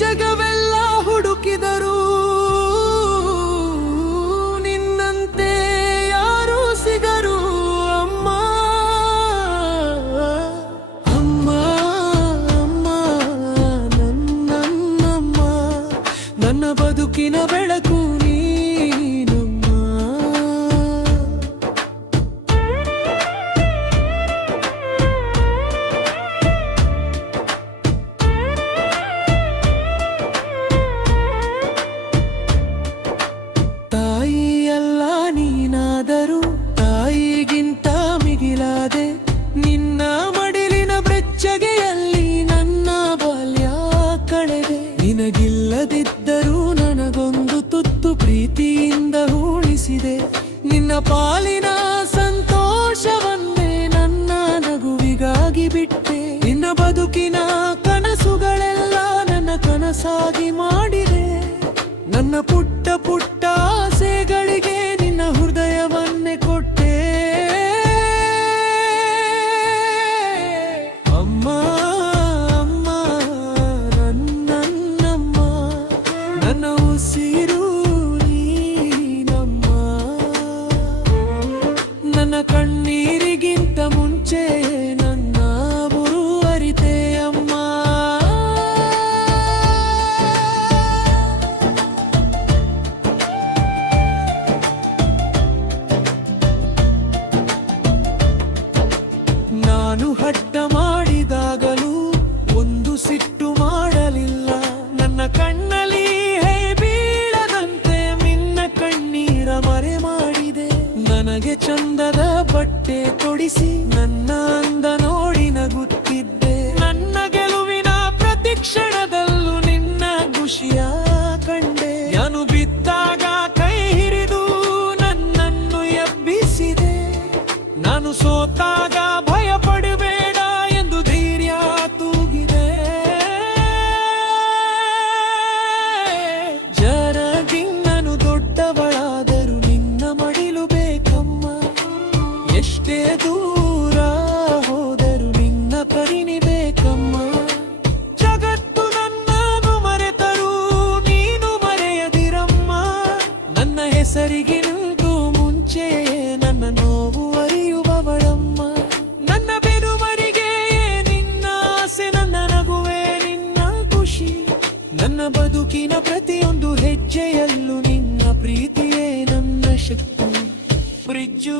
ಜಗವೆಲ್ಲ ಹುಡುಕಿದರು ನಿನ್ನಂತೆ ಯಾರೂ ಸಿಗರು ಅಮ್ಮ ಅಮ್ಮ ಅಮ್ಮ ನನ್ನಮ್ಮ ನನ್ನ ಬದುಕಿನ ಬೆಳಕು ತಾಯಿಯಲ್ಲ ನೀನಾದರೂ ತಾಯಿಗಿಂತ ಮಿಗಿಲಾದೆ ನಿನ್ನ ಮಡಿಲಿನ ಬೆಚ್ಚಗೆಯಲ್ಲಿ ನನ್ನ ಬಾಲ್ಯ ಕಳೆದೆ ನಿನಗಿಲ್ಲದಿದ್ದರೂ ನನಗೊಂದು ತುತ್ತು ಪ್ರೀತಿಯಿಂದ ಉಳಿಸಿದೆ ನಿನ್ನ ಪಾಲಿನ ಸಂತೋಷವನ್ನೇ ನನ್ನ ನಗುವಿಗಾಗಿ ಬಿಟ್ಟೆ ನಿನ್ನ ಬದುಕಿನ ಕನಸುಗಳೆಲ್ಲ ನನ್ನ ಕನಸಾಗಿ ಮಾಡಿದೆ ನನ್ನ ಪುಟ್ಟ ಪುಟ್ಟ ಆಸೆಗಳಿಗೆ ನಿನ್ನ ಹೃದಯವನ್ನೇ ಕೊಟ್ಟೆ ಅಮ್ಮ ಅಮ್ಮ ನನ್ನಮ್ಮ ನನ್ನ ಉಸಿರು ನೀನಮ್ಮ ನನ್ನ ಕಣ್ಣೀರಿಗಿಂತ ಮುಂಚೆ ನನ್ನ ಗುರು ಅರಿತೆ ಅಮ್ಮ ನಾನು ಹಠ ಮಾಡಿದಾಗಲೂ ಒಂದು ಸಿಟ್ಟು ಮಾಡಲಿಲ್ಲ ನನ್ನ ಕಣ್ಣಲ್ಲಿ ಹೇ ಬೀಳದಂತೆ ನಿನ್ನ ಕಣ್ಣೀರ ಮರೆ ಮಾಡಿದೆ ನನಗೆ ಚಂದದ ಬಟ್ಟೆ ತೊಡಿಸಿ ನನ್ನ ಅಂದ ನೋಡಿ ನಗುತ್ತಿದ್ದೆ ನನ್ನ ಗೆಲುವಿನ ಪ್ರತಿ ಕ್ಷಣದಲ್ಲೂ ನಿನ್ನ ಖುಷಿಯ ಕಂಡೆ ನಾನು ಬಿದ್ದಾಗ ಕೈ ಹಿಡಿದು ನನ್ನನ್ನು ಎಬ್ಬಿಸಿದೆ ನಾನು ಸೋತಾಗ ಭಯ ಪಡಬೇಡ ಎಂದು ಧೈರ್ಯ ತೂಗಿದೆ ಜರಗಿನ್ನನು ದೊಡ್ಡವಳಾದರೂ ನಿನ್ನ ಮಡಿಲು ಬೇಕಮ್ಮ ಎಷ್ಟೇ ದೂರ ಹೋದರೂ ನಿನ್ನ ಪರಿಣಿ ಬೇಕಮ್ಮ ಜಗತ್ತು ನನ್ನನ್ನು ಮರೆತರೂ ನೀನು ಮರೆಯದಿರಮ್ಮ ನನ್ನ ಹೆಸರಿಗಿಂತೂ ಮುಂಚೆ ನನ್ನ ನೋವು ಅರಿಯುವವಳಮ್ಮ ನನ್ನ ಬೆನುಮರಿಗೆ ನಿನ್ನ ಆಸೆ ನನ್ನ ನಗುವೆ ನಿನ್ನ ಖುಷಿ ನನ್ನ ಬದುಕಿನ ಪ್ರತಿಯೊಂದು ಹೆಜ್ಜೆಯಲ್ಲೂ ನಿನ್ನ ಪ್ರೀತಿಯೇ ನನ್ನ ಶಕ್ತಿ ಬ್ರಿಜ್ಜು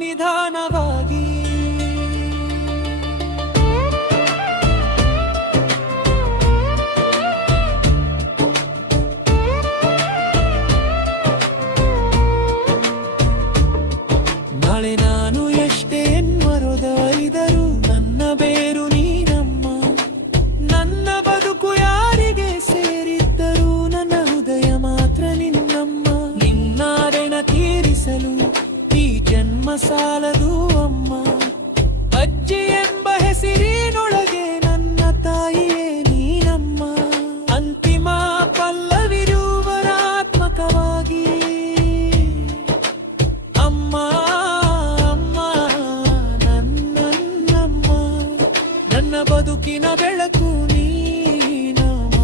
ನಿಧಾನವಾಗಿ ನಾಳೆ ನಾನು ಎಷ್ಟೇ ಮರದವರಿದರೂ ನನ್ನ ಬೇರು ನೀನಮ್ಮ ನನ್ನ ಬದುಕು ಯಾರಿಗೆ ಸೇರಿದ್ದರೂ ನನ್ನ ಹೃದಯ ಮಾತ್ರ ನಿನ್ನಮ್ಮ ನಿನ್ನ ಋಣ ತೀರಿಸಲು ಈ ಜನ್ಮ ಸಾಲದು ಅಮ್ಮ ಅಜ್ಜಿ ಎಂಬ ಹೆಸರಿನೊಳಗೆ ನನ್ನ ತಾಯಿಯೇ ನೀನಮ್ಮ ಅಂತಿಮ ಪಲ್ಲವಿರುವರಾತ್ಮಕವಾಗಿ ಅಮ್ಮ ನನ್ನ ಬದುಕಿನ ಬೆಳಕು ನೀನಮ್ಮ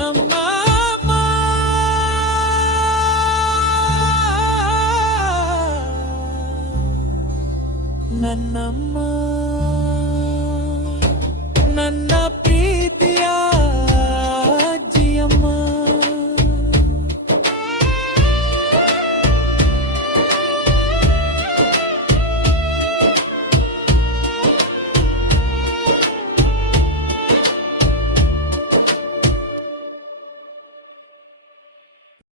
ನಮ್ಮ ಅಮ್ಮ ನನ್ನಮ್ಮ